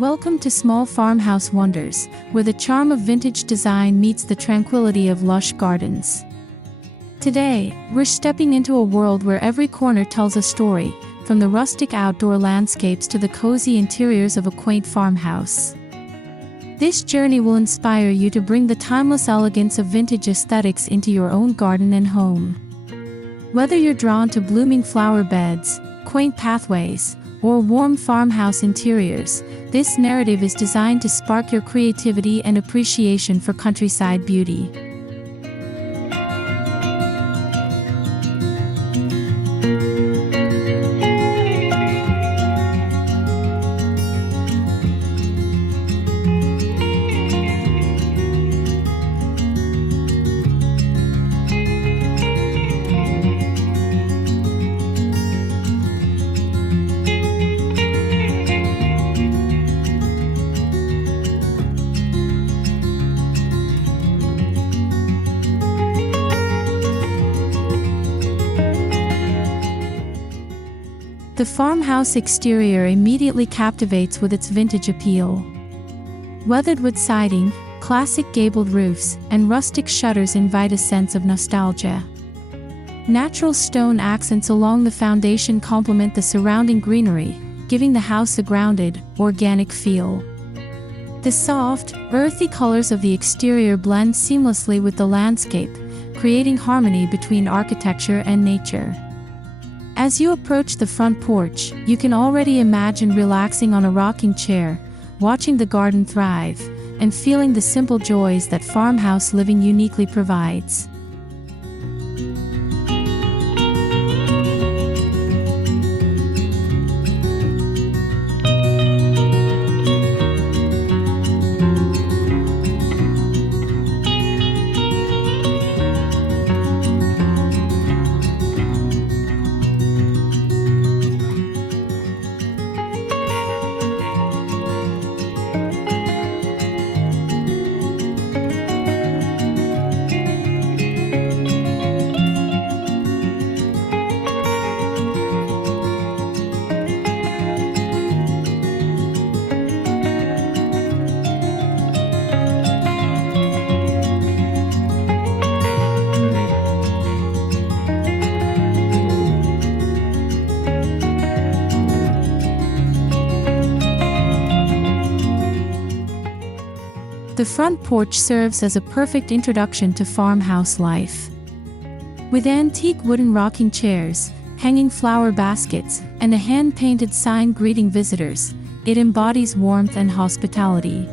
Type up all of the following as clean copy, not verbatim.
Welcome to Small Farmhouse Wonders, where the charm of vintage design meets the tranquility of lush gardens. Today, we're stepping into a world where every corner tells a story, from the rustic outdoor landscapes to the cozy interiors of a quaint farmhouse. This journey will inspire you to bring the timeless elegance of vintage aesthetics into your own garden and home. Whether you're drawn to blooming flower beds, quaint pathways, or warm farmhouse interiors, this narrative is designed to spark your creativity and appreciation for countryside beauty. The farmhouse exterior immediately captivates with its vintage appeal. Weathered wood siding, classic gabled roofs, and rustic shutters invite a sense of nostalgia. Natural stone accents along the foundation complement the surrounding greenery, giving the house a grounded, organic feel. The soft, earthy colors of the exterior blend seamlessly with the landscape, creating harmony between architecture and nature. As you approach the front porch, you can already imagine relaxing on a rocking chair, watching the garden thrive, and feeling the simple joys that farmhouse living uniquely provides. The front porch serves as a perfect introduction to farmhouse life. With antique wooden rocking chairs, hanging flower baskets, and a hand-painted sign greeting visitors, it embodies warmth and hospitality.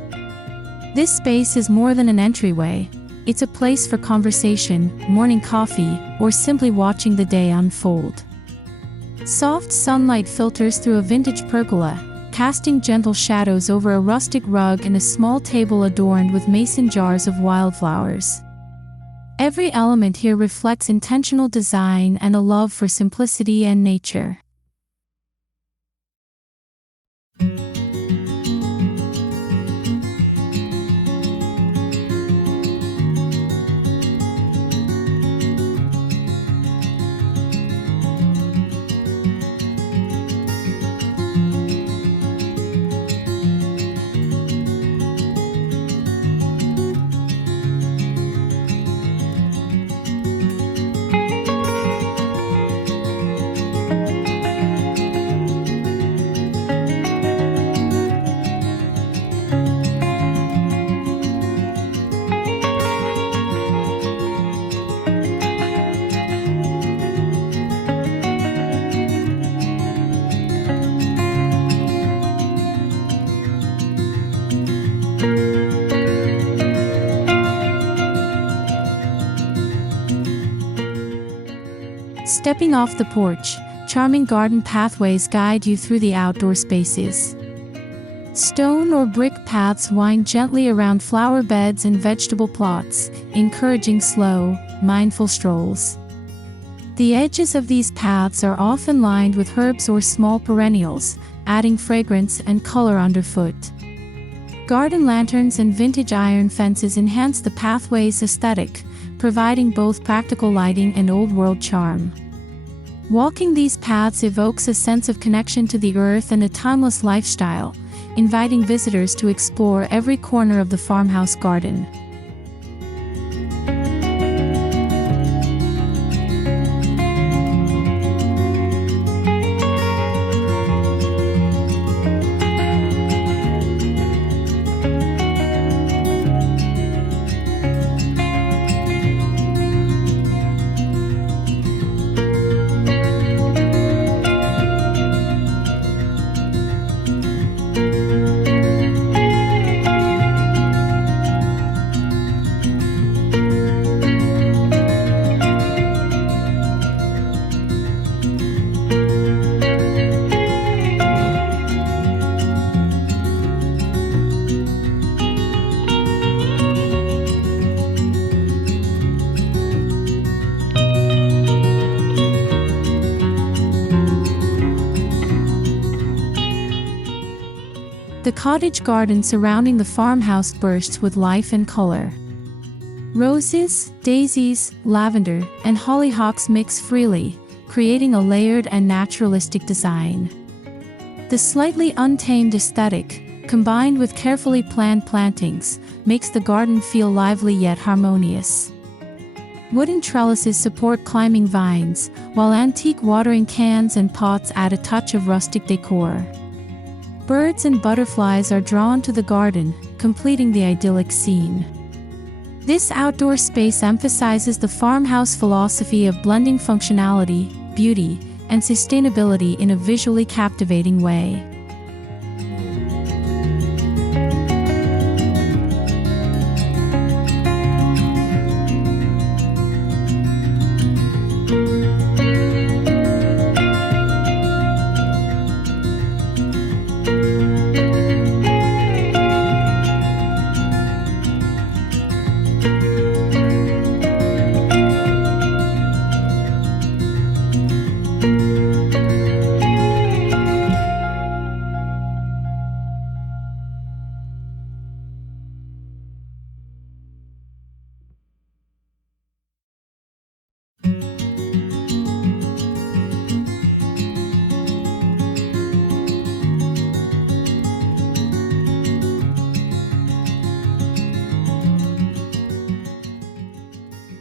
This space is more than an entryway. It's a place for conversation, morning coffee, or simply watching the day unfold. Soft sunlight filters through a vintage pergola, casting gentle shadows over a rustic rug and a small table adorned with mason jars of wildflowers. Every element here reflects intentional design and a love for simplicity and nature. Stepping off the porch, charming garden pathways guide you through the outdoor spaces. Stone or brick paths wind gently around flower beds and vegetable plots, encouraging slow, mindful strolls. The edges of these paths are often lined with herbs or small perennials, adding fragrance and color underfoot. Garden lanterns and vintage iron fences enhance the pathway's aesthetic, providing both practical lighting and old-world charm. Walking these paths evokes a sense of connection to the earth and a timeless lifestyle, inviting visitors to explore every corner of the farmhouse garden. The cottage garden surrounding the farmhouse bursts with life and color. Roses, daisies, lavender, and hollyhocks mix freely, creating a layered and naturalistic design. The slightly untamed aesthetic, combined with carefully planned plantings, makes the garden feel lively yet harmonious. Wooden trellises support climbing vines, while antique watering cans and pots add a touch of rustic decor. Birds and butterflies are drawn to the garden, completing the idyllic scene. This outdoor space emphasizes the farmhouse philosophy of blending functionality, beauty, and sustainability in a visually captivating way.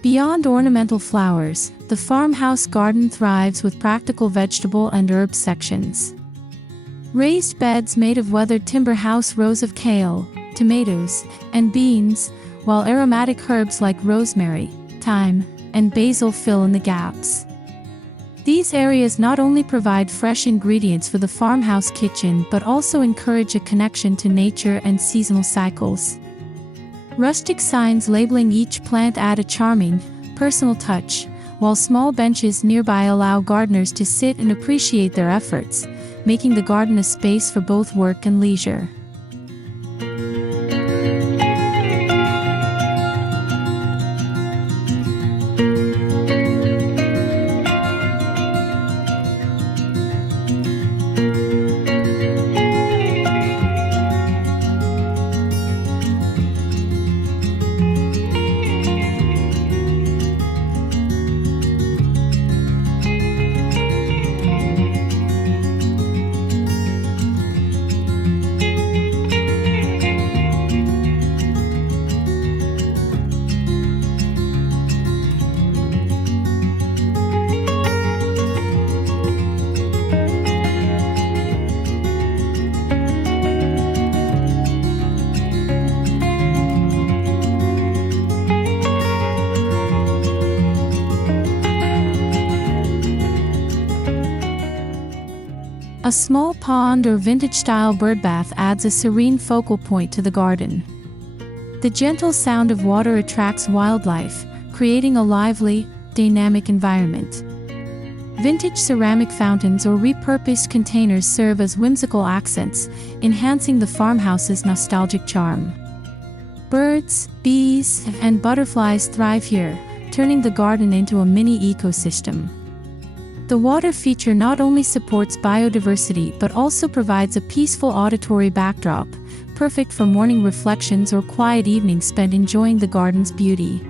Beyond ornamental flowers, the farmhouse garden thrives with practical vegetable and herb sections. Raised beds made of weathered timber house rows of kale, tomatoes, and beans, while aromatic herbs like rosemary, thyme, and basil fill in the gaps. These areas not only provide fresh ingredients for the farmhouse kitchen but also encourage a connection to nature and seasonal cycles. Rustic signs labeling each plant add a charming, personal touch, while small benches nearby allow gardeners to sit and appreciate their efforts, making the garden a space for both work and leisure. A small pond or vintage-style birdbath adds a serene focal point to the garden. The gentle sound of water attracts wildlife, creating a lively, dynamic environment. Vintage ceramic fountains or repurposed containers serve as whimsical accents, enhancing the farmhouse's nostalgic charm. Birds, bees, and butterflies thrive here, turning the garden into a mini ecosystem. The water feature not only supports biodiversity but also provides a peaceful auditory backdrop, perfect for morning reflections or quiet evenings spent enjoying the garden's beauty.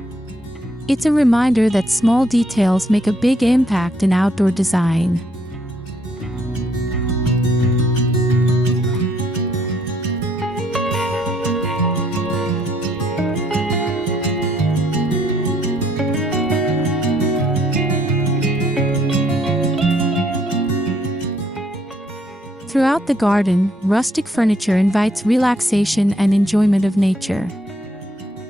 It's a reminder that small details make a big impact in outdoor design. the garden, rustic furniture invites relaxation and enjoyment of nature.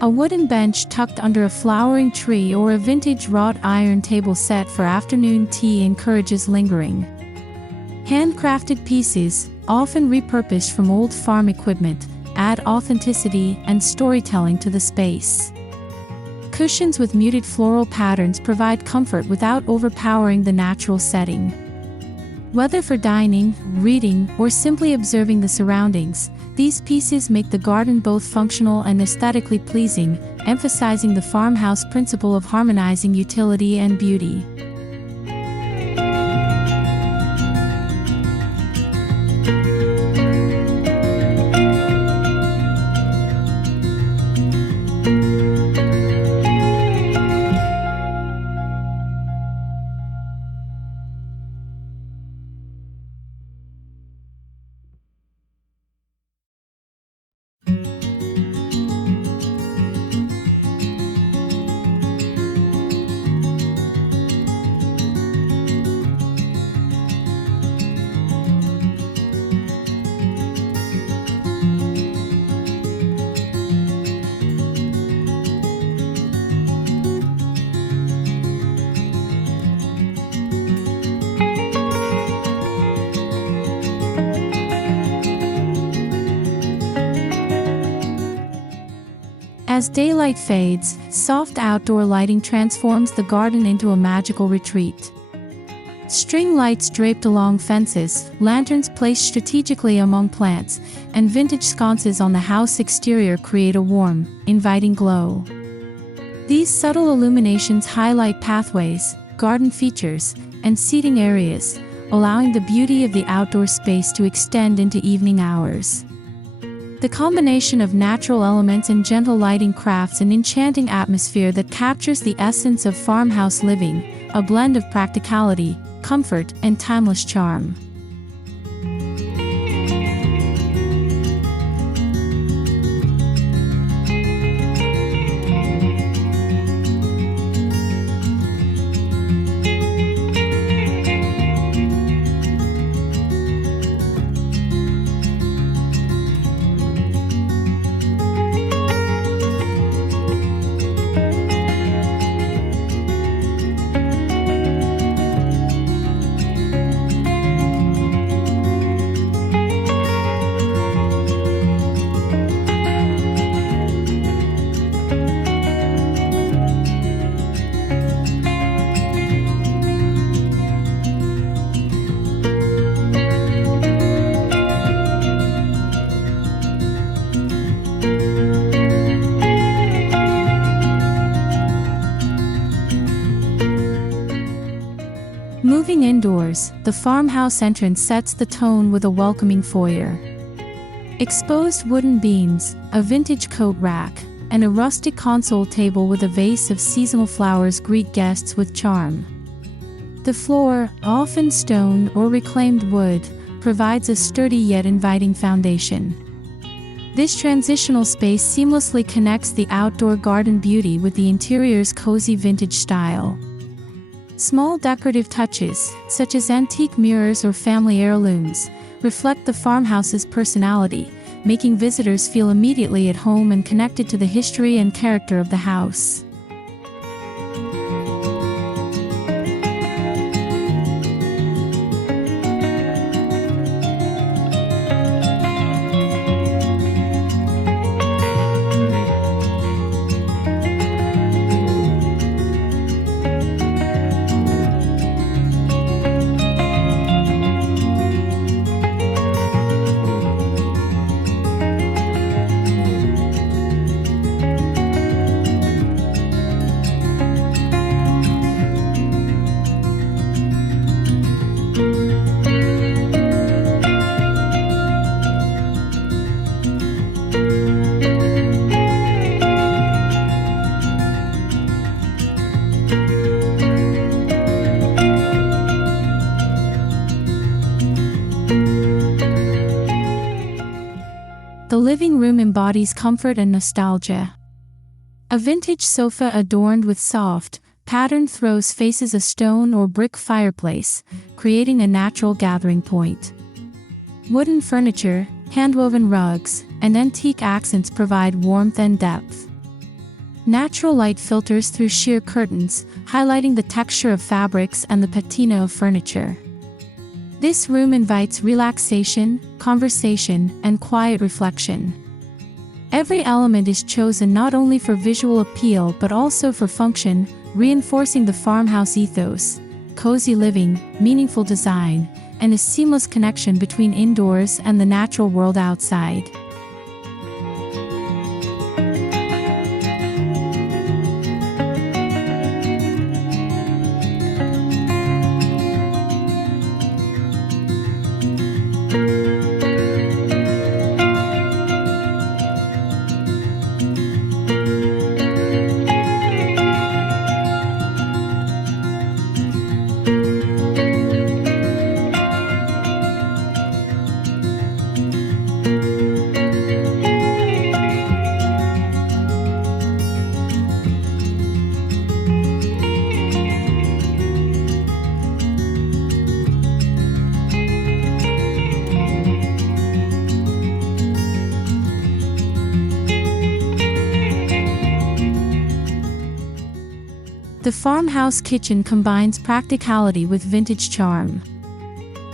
A wooden bench tucked under a flowering tree or a vintage wrought iron table set for afternoon tea encourages lingering. Handcrafted pieces, often repurposed from old farm equipment, add authenticity and storytelling to the space. Cushions with muted floral patterns provide comfort without overpowering the natural setting. Whether for dining, reading, or simply observing the surroundings, these pieces make the garden both functional and aesthetically pleasing, emphasizing the farmhouse principle of harmonizing utility and beauty. As daylight fades, soft outdoor lighting transforms the garden into a magical retreat. String lights draped along fences, lanterns placed strategically among plants, and vintage sconces on the house exterior create a warm, inviting glow. These subtle illuminations highlight pathways, garden features, and seating areas, allowing the beauty of the outdoor space to extend into evening hours. The combination of natural elements and gentle lighting crafts an enchanting atmosphere that captures the essence of farmhouse living, a blend of practicality, comfort, and timeless charm. Moving indoors, the farmhouse entrance sets the tone with a welcoming foyer. Exposed wooden beams, a vintage coat rack, and a rustic console table with a vase of seasonal flowers greet guests with charm. The floor, often stone or reclaimed wood, provides a sturdy yet inviting foundation. This transitional space seamlessly connects the outdoor garden beauty with the interior's cozy vintage style. Small decorative touches, such as antique mirrors or family heirlooms, reflect the farmhouse's personality, making visitors feel immediately at home and connected to the history and character of the house. The living room embodies comfort and nostalgia. A vintage sofa adorned with soft, patterned throws faces a stone or brick fireplace, creating a natural gathering point. Wooden furniture, handwoven rugs, and antique accents provide warmth and depth. Natural light filters through sheer curtains, highlighting the texture of fabrics and the patina of furniture. This room invites relaxation, conversation, and quiet reflection. Every element is chosen not only for visual appeal but also for function, reinforcing the farmhouse ethos: cozy living, meaningful design, and a seamless connection between indoors and the natural world outside. The farmhouse kitchen combines practicality with vintage charm.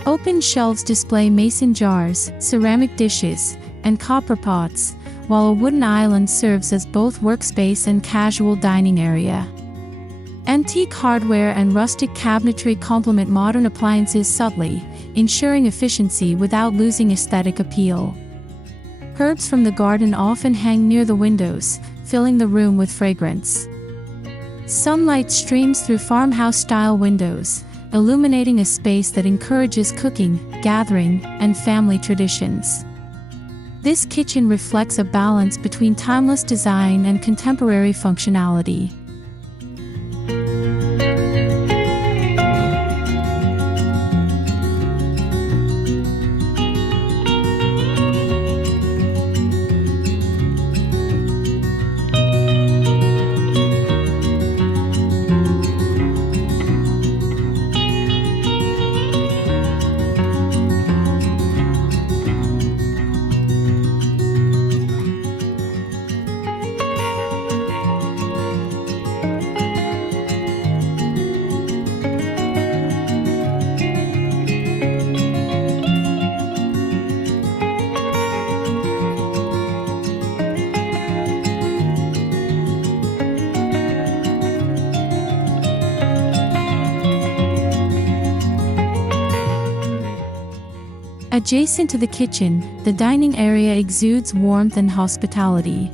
Open shelves display mason jars, ceramic dishes, and copper pots, while a wooden island serves as both workspace and casual dining area. Antique hardware and rustic cabinetry complement modern appliances subtly, ensuring efficiency without losing aesthetic appeal. Herbs from the garden often hang near the windows, filling the room with fragrance. Sunlight streams through farmhouse-style windows, illuminating a space that encourages cooking, gathering, and family traditions. This kitchen reflects a balance between timeless design and contemporary functionality. Adjacent to the kitchen, the dining area exudes warmth and hospitality.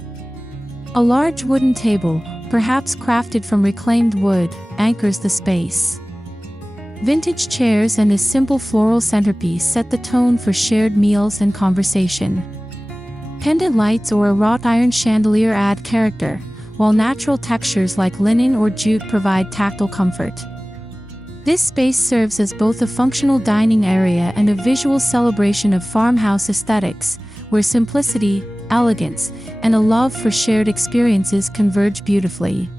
A large wooden table, perhaps crafted from reclaimed wood, anchors the space. Vintage chairs and a simple floral centerpiece set the tone for shared meals and conversation. Pendant lights or a wrought iron chandelier add character, while natural textures like linen or jute provide tactile comfort. This space serves as both a functional dining area and a visual celebration of farmhouse aesthetics, where simplicity, elegance, and a love for shared experiences converge beautifully.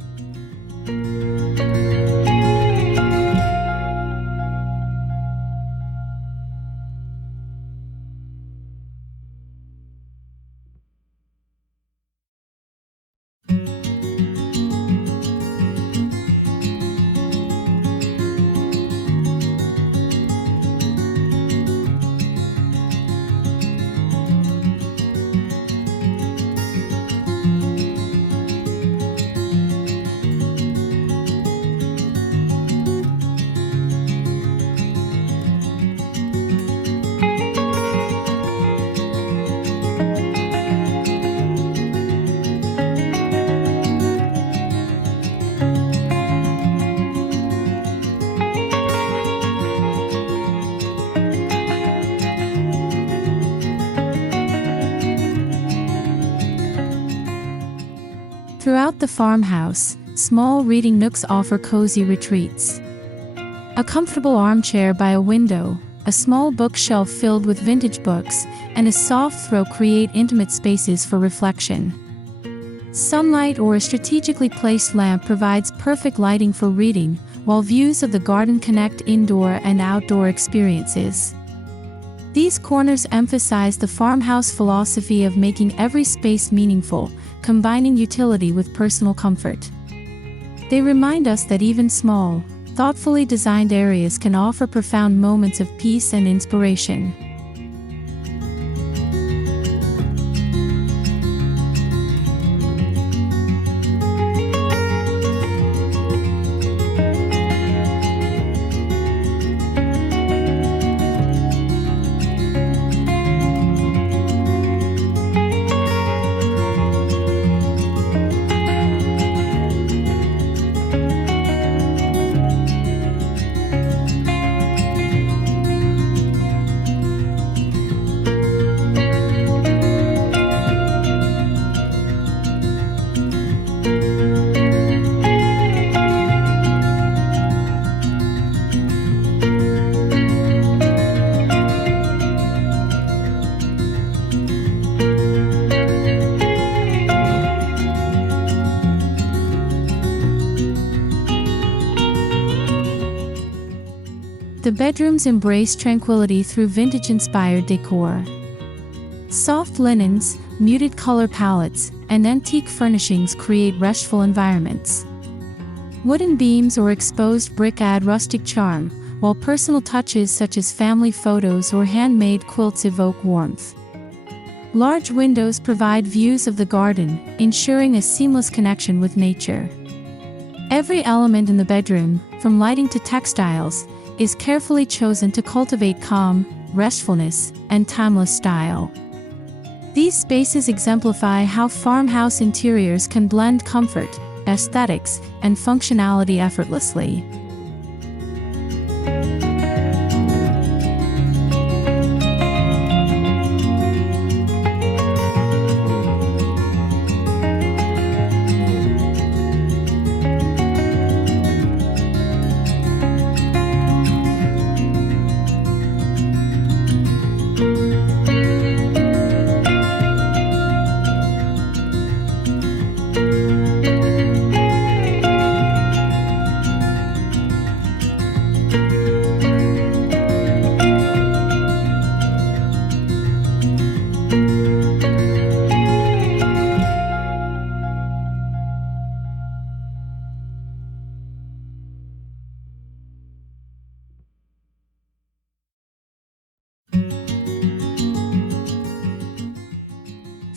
Throughout the farmhouse, small reading nooks offer cozy retreats. A comfortable armchair by a window, a small bookshelf filled with vintage books, and a soft throw create intimate spaces for reflection. Sunlight or a strategically placed lamp provides perfect lighting for reading, while views of the garden connect indoor and outdoor experiences. These corners emphasize the farmhouse philosophy of making every space meaningful, combining utility with personal comfort. They remind us that even small, thoughtfully designed areas can offer profound moments of peace and inspiration. The bedrooms embrace tranquility through vintage-inspired decor. Soft linens, muted color palettes, and antique furnishings create restful environments. Wooden beams or exposed brick add rustic charm, while personal touches such as family photos or handmade quilts evoke warmth. Large windows provide views of the garden, ensuring a seamless connection with nature. Every element in the bedroom, from lighting to textiles, is carefully chosen to cultivate calm, restfulness, and timeless style. These spaces exemplify how farmhouse interiors can blend comfort, aesthetics, and functionality effortlessly.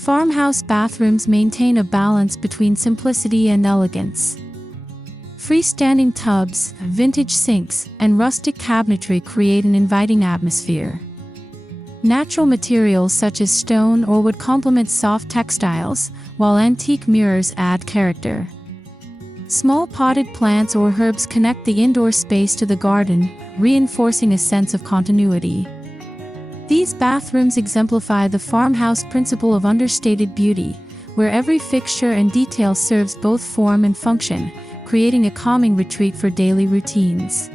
Farmhouse bathrooms maintain a balance between simplicity and elegance. Freestanding tubs, vintage sinks, and rustic cabinetry create an inviting atmosphere. Natural materials such as stone or wood complement soft textiles, while antique mirrors add character. Small potted plants or herbs connect the indoor space to the garden, reinforcing a sense of continuity. These bathrooms exemplify the farmhouse principle of understated beauty, where every fixture and detail serves both form and function, creating a calming retreat for daily routines.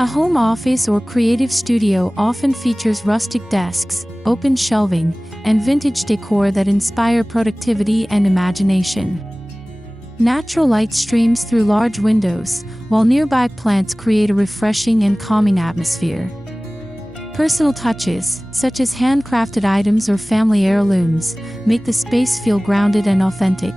A home office or creative studio often features rustic desks, open shelving, and vintage decor that inspire productivity and imagination. Natural light streams through large windows, while nearby plants create a refreshing and calming atmosphere. Personal touches, such as handcrafted items or family heirlooms, make the space feel grounded and authentic.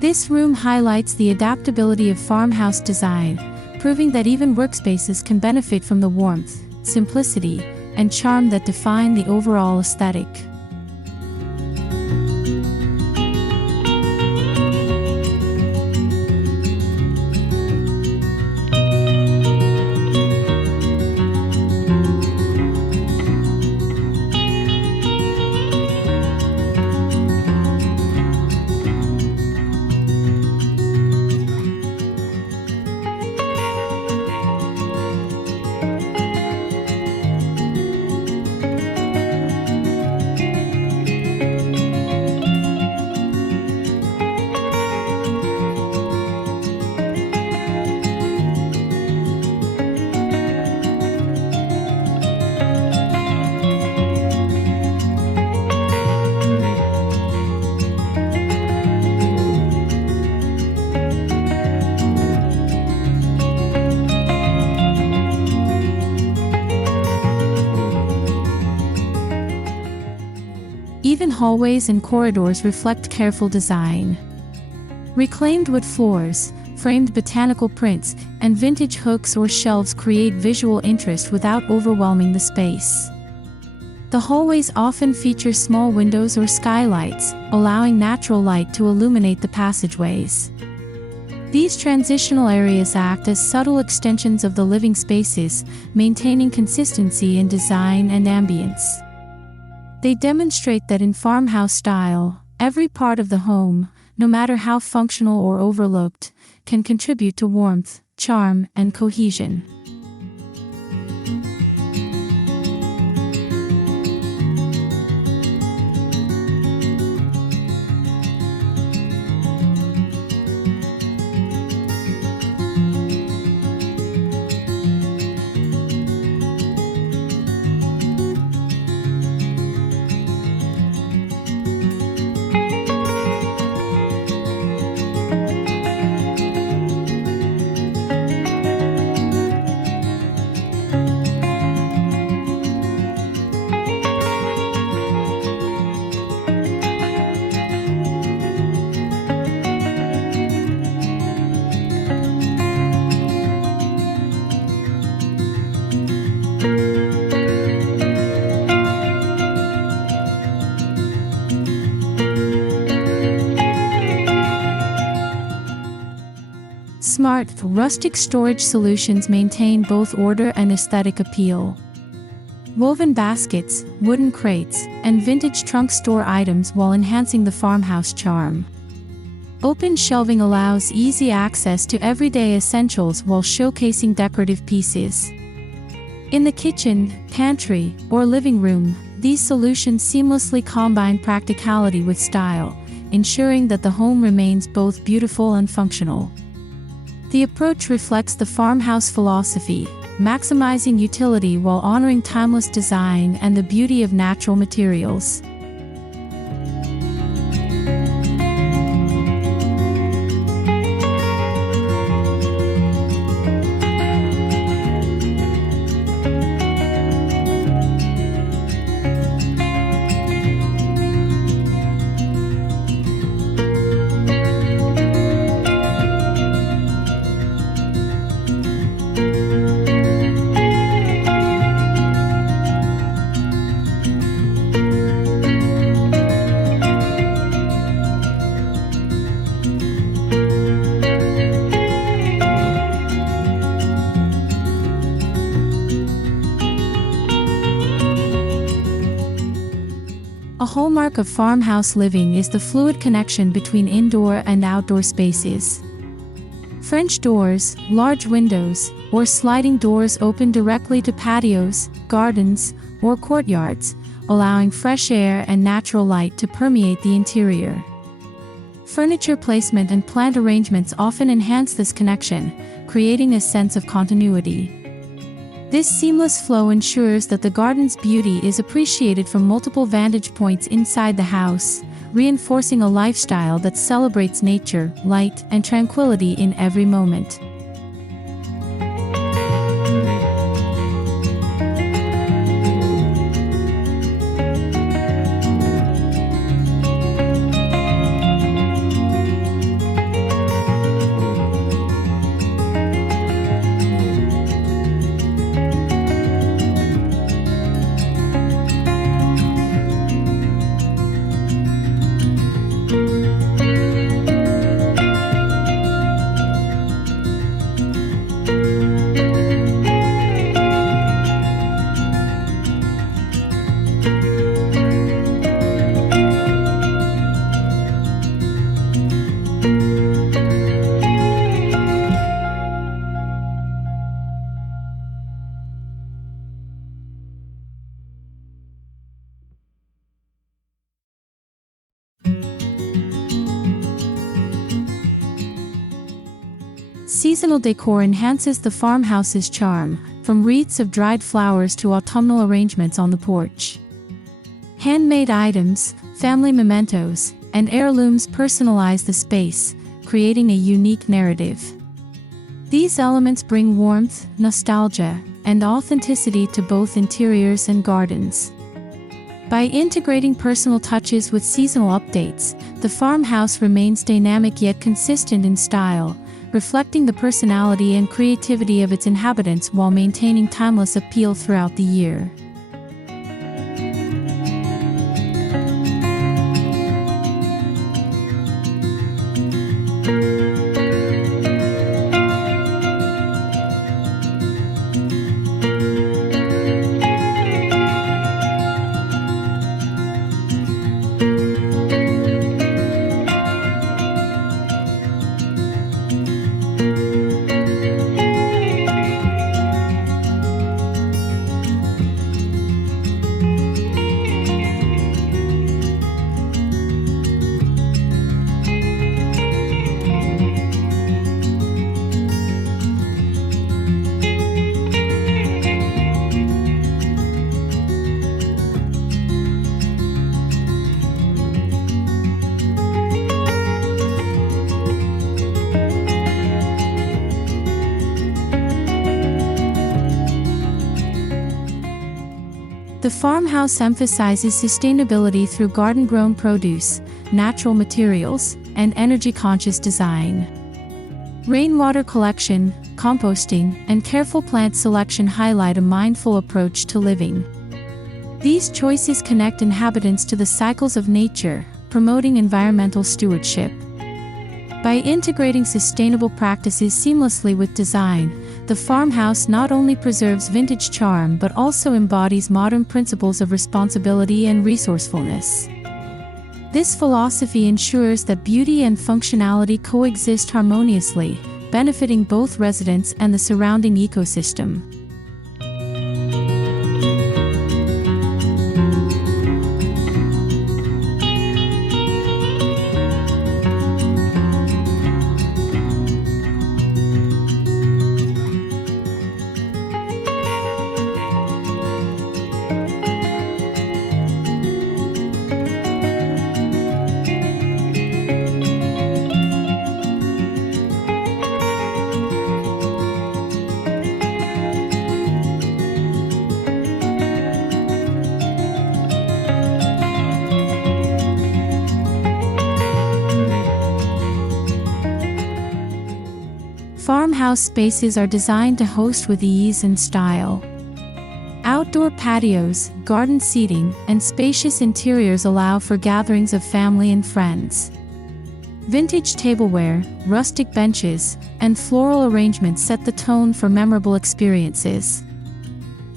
This room highlights the adaptability of farmhouse design, proving that even workspaces can benefit from the warmth, simplicity, and charm that define the overall aesthetic. Even hallways and corridors reflect careful design. Reclaimed wood floors, framed botanical prints, and vintage hooks or shelves create visual interest without overwhelming the space. The hallways often feature small windows or skylights, allowing natural light to illuminate the passageways. These transitional areas act as subtle extensions of the living spaces, maintaining consistency in design and ambience. They demonstrate that in farmhouse style, every part of the home, no matter how functional or overlooked, can contribute to warmth, charm, and cohesion. Smart, rustic storage solutions maintain both order and aesthetic appeal. Woven baskets, wooden crates, and vintage trunks store items while enhancing the farmhouse charm. Open shelving allows easy access to everyday essentials while showcasing decorative pieces. In the kitchen, pantry, or living room, these solutions seamlessly combine practicality with style, ensuring that the home remains both beautiful and functional. The approach reflects the farmhouse philosophy, maximizing utility while honoring timeless design and the beauty of natural materials. A hallmark of farmhouse living is the fluid connection between indoor and outdoor spaces. French doors, large windows, or sliding doors open directly to patios, gardens, or courtyards, allowing fresh air and natural light to permeate the interior. Furniture placement and plant arrangements often enhance this connection, creating a sense of continuity. This seamless flow ensures that the garden's beauty is appreciated from multiple vantage points inside the house, reinforcing a lifestyle that celebrates nature, light, and tranquility in every moment. Seasonal decor enhances the farmhouse's charm, from wreaths of dried flowers to autumnal arrangements on the porch. Handmade items, family mementos, and heirlooms personalize the space, creating a unique narrative. These elements bring warmth, nostalgia, and authenticity to both interiors and gardens. By integrating personal touches with seasonal updates, the farmhouse remains dynamic yet consistent in style, reflecting the personality and creativity of its inhabitants while maintaining timeless appeal throughout the year. The farmhouse emphasizes sustainability through garden-grown produce, natural materials, and energy-conscious design. Rainwater collection, composting, and careful plant selection highlight a mindful approach to living. These choices connect inhabitants to the cycles of nature, promoting environmental stewardship. By integrating sustainable practices seamlessly with design, the farmhouse not only preserves vintage charm but also embodies modern principles of responsibility and resourcefulness. This philosophy ensures that beauty and functionality coexist harmoniously, benefiting both residents and the surrounding ecosystem. Farmhouse spaces are designed to host with ease and style. Outdoor patios, garden seating, and spacious interiors allow for gatherings of family and friends. Vintage tableware, rustic benches, and floral arrangements set the tone for memorable experiences.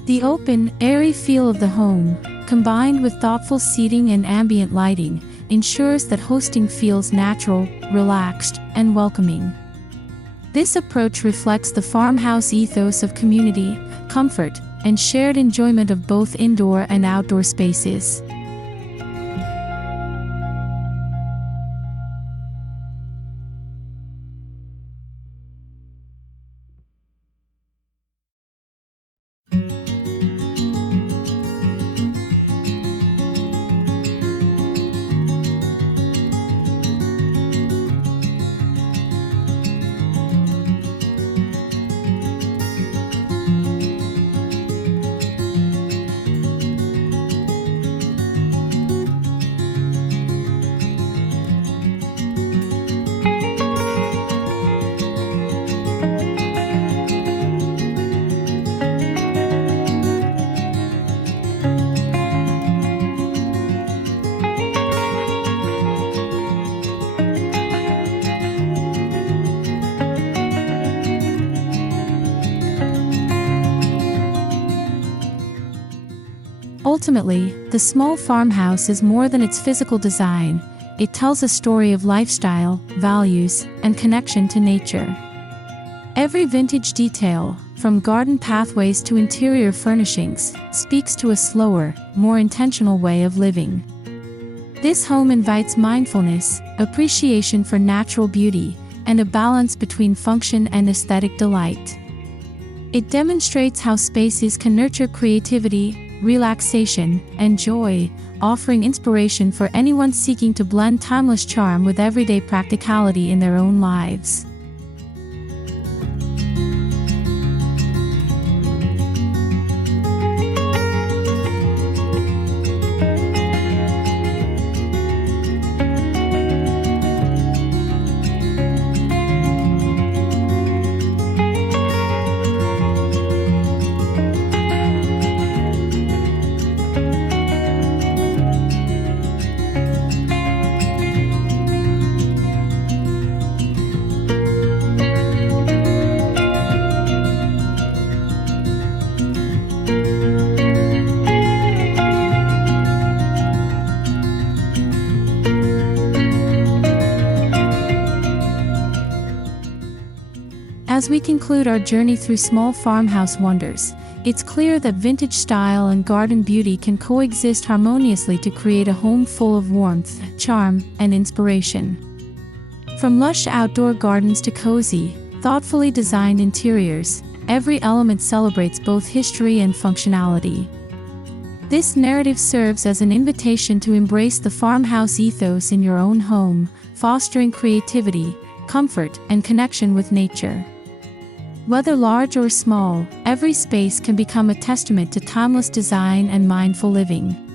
The open, airy feel of the home, combined with thoughtful seating and ambient lighting, ensures that hosting feels natural, relaxed, and welcoming. This approach reflects the farmhouse ethos of community, comfort, and shared enjoyment of both indoor and outdoor spaces. Ultimately, the small farmhouse is more than its physical design. It tells a story of lifestyle, values, and connection to nature. Every vintage detail, from garden pathways to interior furnishings, speaks to a slower, more intentional way of living. This home invites mindfulness, appreciation for natural beauty, and a balance between function and aesthetic delight. It demonstrates how spaces can nurture creativity, relaxation, and joy, offering inspiration for anyone seeking to blend timeless charm with everyday practicality in their own lives. As we conclude our journey through small farmhouse wonders, it's clear that vintage style and garden beauty can coexist harmoniously to create a home full of warmth, charm, and inspiration. From lush outdoor gardens to cozy, thoughtfully designed interiors, every element celebrates both history and functionality. This narrative serves as an invitation to embrace the farmhouse ethos in your own home, fostering creativity, comfort, and connection with nature. Whether large or small, every space can become a testament to timeless design and mindful living.